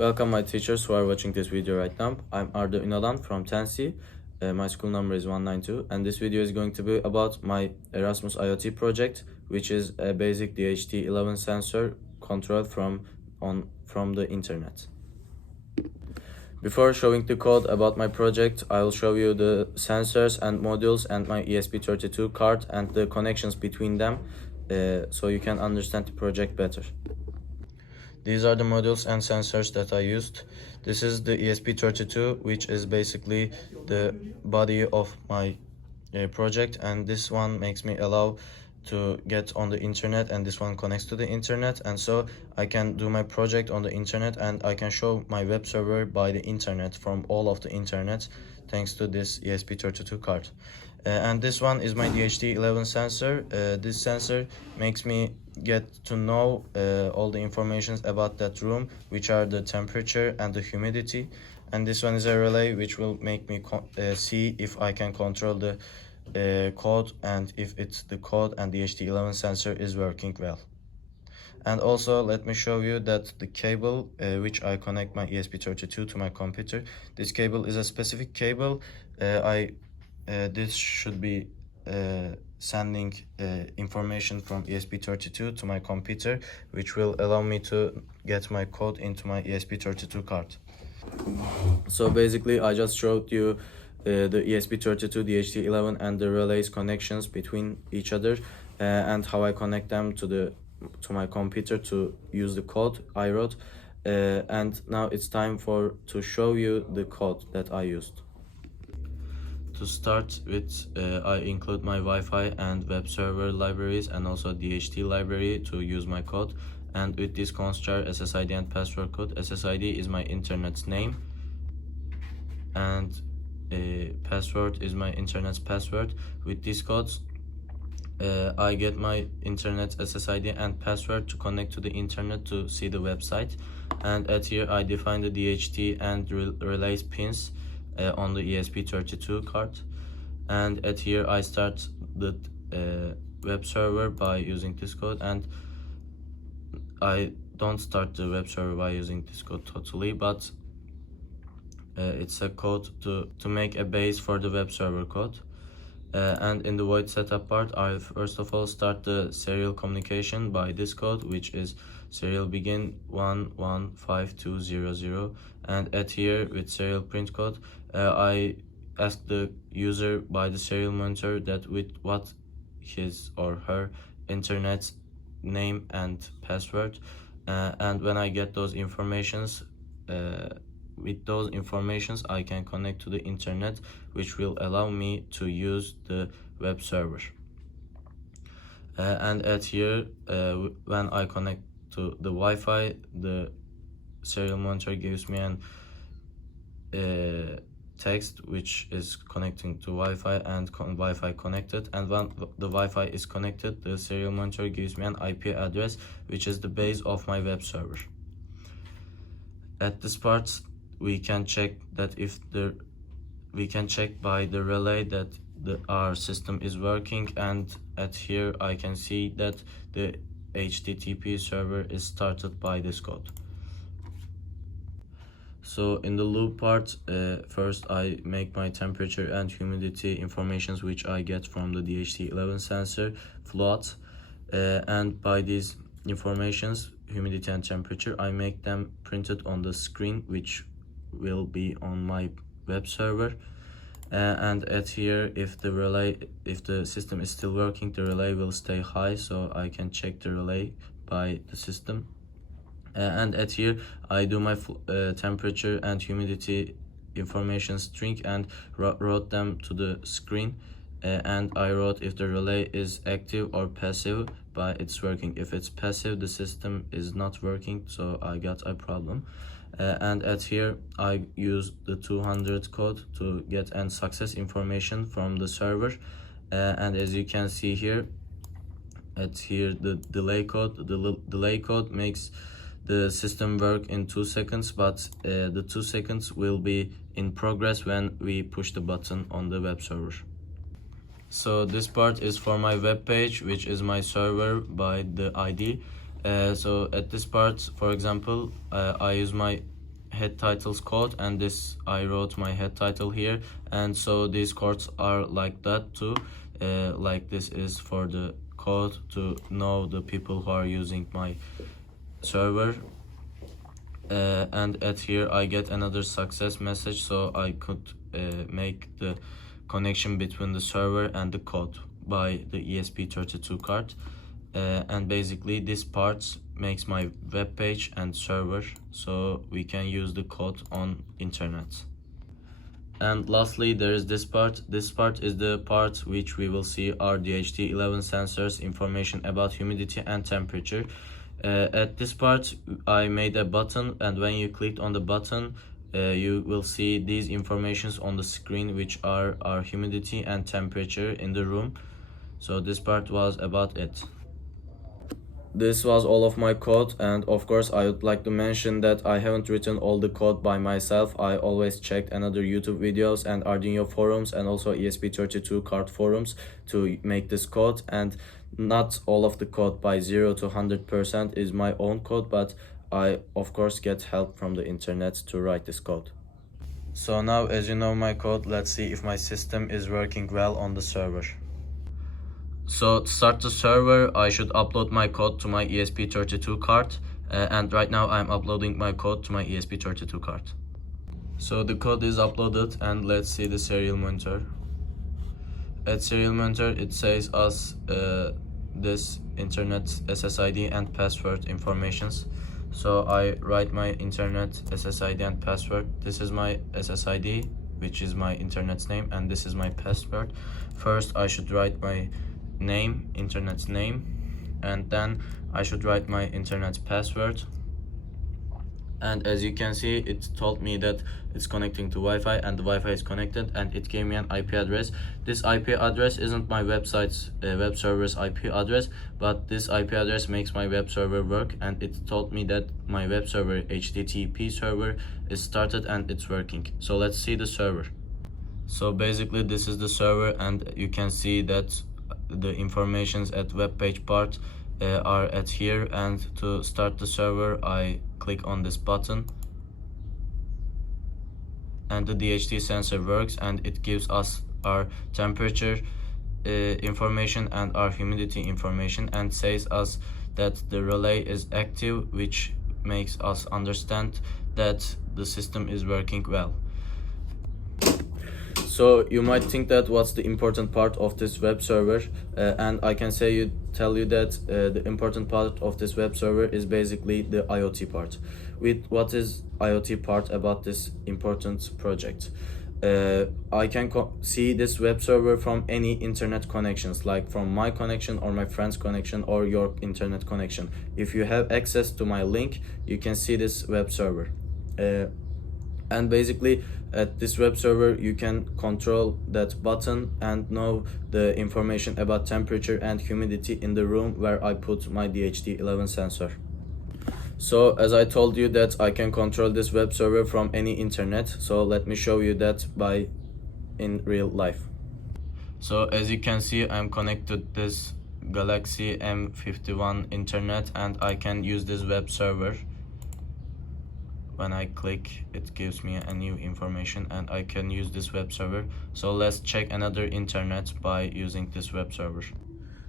Welcome my teachers who are watching this video right now. I'm Arda Ünalan from 10C. My school number is 192 and this video is going to be about my Erasmus IoT project, which is a basic DHT11 sensor controlled from the internet. Before showing the code about my project, I will show you the sensors and modules and my ESP32 card and the connections between them so you can understand the project better. These are the modules and sensors that I used. This is the ESP32, which is basically the body of my project, and this one makes me allow to get on the internet, and this one connects to the internet, and so I can do my project on the internet and I can show my web server by the internet from all of the internet thanks to this ESP32 card. And this one is my DHT11 sensor. This sensor makes me get to know all the informations about that room, which are the temperature and the humidity. And this one is a relay which will make me see if I can control the code and if it's the code and the DHT11 sensor is working well. And also let me show you that the cable which I connect my ESP32 to my computer, this cable is a specific cable. This should be sending information from ESP32 to my computer, which will allow me to get my code into my ESP32 card. So basically I just showed you the ESP32, DHT11 and the relays connections between each other and how I connect them to my computer to use the code I wrote, and now it's time to show you the code that I used. To start with, I include my Wi-Fi and web server libraries and also DHT library to use my code. And with this const-char SSID and password code, SSID is my internet's name and password is my internet's password. With these codes, I get my internet SSID and password to connect to the internet to see the website. And at here I define the DHT and relays pins on the ESP32 card, and at here I start the web server by using this code, and I don't start the web server by using this code totally, but it's a code to make a base for the web server code. And in the void setup part, I first of all start the serial communication by this code, which is serial begin 115200, and at here with serial print code, I ask the user by the serial monitor that with what his or her internet name and password, and when I get those informations, with those informations I can connect to the internet, which will allow me to use the web server. And at here, when I connect to the Wi-Fi, the serial monitor gives me an text which is connecting to Wi-Fi and Wi-Fi connected, and when the Wi-Fi is connected, the serial monitor gives me an IP address which is the base of my web server. At this part we can check that we can check by the relay that our system is working, and at here I can see that the HTTP server is started by this code. So in the loop part, first I make my temperature and humidity informations which I get from the DHT11 sensor float, and by these informations, humidity and temperature, I make them printed on the screen which will be on my web server. And at here, if the system is still working, the relay will stay high, so I can check the relay by the system. And at here I do my temperature and humidity information string and wrote them to the screen, and I wrote if the relay is active or passive by it's working. If it's passive, the system is not working, so I got a problem. And at here I use the 200 code to get an success information from the server, and as you can see here, at here the delay code makes the system work in 2 seconds, but the 2 seconds will be in progress when we push the button on the web server. So this part is for my web page, which is my server by the ID. So at this part, for example, I use my head titles code, and this I wrote my head title here, and so these codes are like that too. Like this is for the code to know the people who are using my server. And at here I get another success message, so I could make the connection between the server and the code by the ESP32 card. And basically this part makes my web page and server, so we can use the code on internet. And lastly, there is this part. This part is the part which we will see our DHT11 sensors information about humidity and temperature. At this part I made a button, and when you clicked on the button you will see these informations on the screen, which are our humidity and temperature in the room. So this part was about it. This was all of my code, and of course I would like to mention that I haven't written all the code by myself. I always checked another YouTube videos and Arduino forums and also ESP32 card forums to make this code, and not all of the code by 0 to 100% is my own code, but I of course get help from the internet to write this code. So now, as you know my code, let's see if my system is working well on the server. So to start the server, I should upload my code to my ESP32 card, and right now I'm uploading my code to my ESP32 card. So the code is uploaded, and let's see the serial monitor. At serial monitor it says us this internet SSID and password informations. So I write my internet SSID and password. This is my SSID, which is my internet's name, and this is my password. First I should write my name, internet's name, and then I should write my internet password. And as you can see, it told me that it's connecting to Wi-Fi, and the Wi-Fi is connected, and it gave me an IP address. This IP address isn't my website's web server's IP address, but this IP address makes my web server work, and it told me that my web server HTTP server is started and it's working. So let's see the server. So basically this is the server, and you can see that the informations at web page part are at here. And to start the server I click on this button, and the DHT sensor works, and it gives us our temperature information and our humidity information, and says us that the relay is active, which makes us understand that the system is working well. So you might think that what's the important part of this web server, and I can tell you that the important part of this web server is basically the IoT part. With what is IoT part about this important project? I can see this web server from any internet connections, like from my connection or my friend's connection or your internet connection. If you have access to my link, you can see this web server. And basically at this web server you can control that button and know the information about temperature and humidity in the room where I put my DHT11 sensor. So as I told you that I can control this web server from any internet, so let me show you that in real life. So as you can see, I'm connected to this Galaxy M51 internet, and I can use this web server. When I click, it gives me a new information, and I can use this web server. So let's check another internet by using this web server.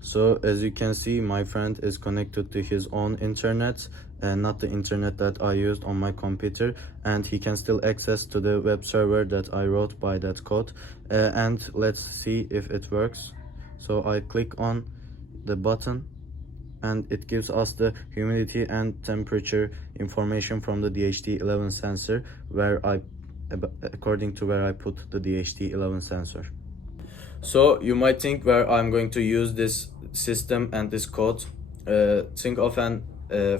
So as you can see, my friend is connected to his own internet and not the internet that I used on my computer, and he can still access to the web server that I wrote by that code. And let's see if it works. So I click on the button, and it gives us the humidity and temperature information from the DHT11 sensor, according to where I put the DHT11 sensor. So you might think where I'm going to use this system and this code. Think of an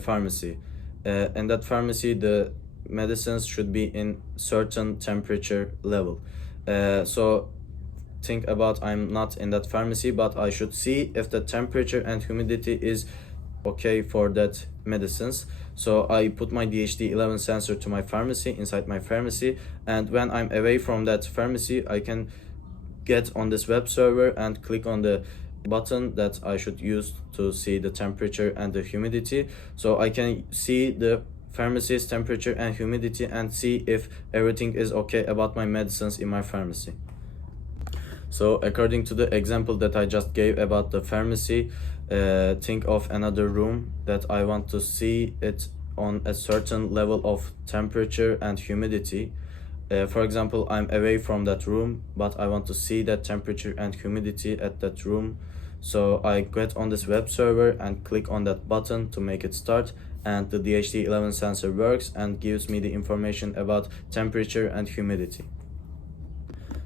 pharmacy. In that pharmacy, the medicines should be in certain temperature level. So think about, I'm not in that pharmacy, but I should see if the temperature and humidity is okay for that medicines. So I put my DHT11 sensor to my pharmacy, inside my pharmacy, and when I'm away from that pharmacy, I can get on this web server and click on the button that I should use to see the temperature and the humidity. So I can see the pharmacy's temperature and humidity and see if everything is okay about my medicines in my pharmacy. So according to the example that I just gave about the pharmacy, think of another room that I want to see it on a certain level of temperature and humidity. For example, I'm away from that room, but I want to see that temperature and humidity at that room. So I get on this web server and click on that button to make it start, and the DHT11 sensor works and gives me the information about temperature and humidity.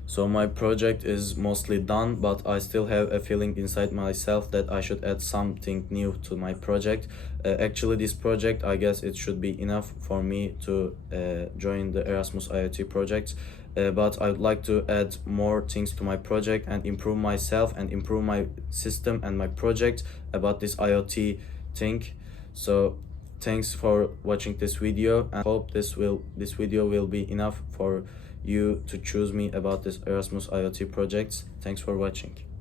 So my project is mostly done, but I still have a feeling inside myself that I should add something new to my project. Actually, this project, I guess it should be enough for me to join the Erasmus IoT project. But I would like to add more things to my project and improve myself and improve my system and my project about this IoT thing. So thanks for watching this video, and hope this video will be enough for you to choose me about this Erasmus IoT projects. Thanks for watching.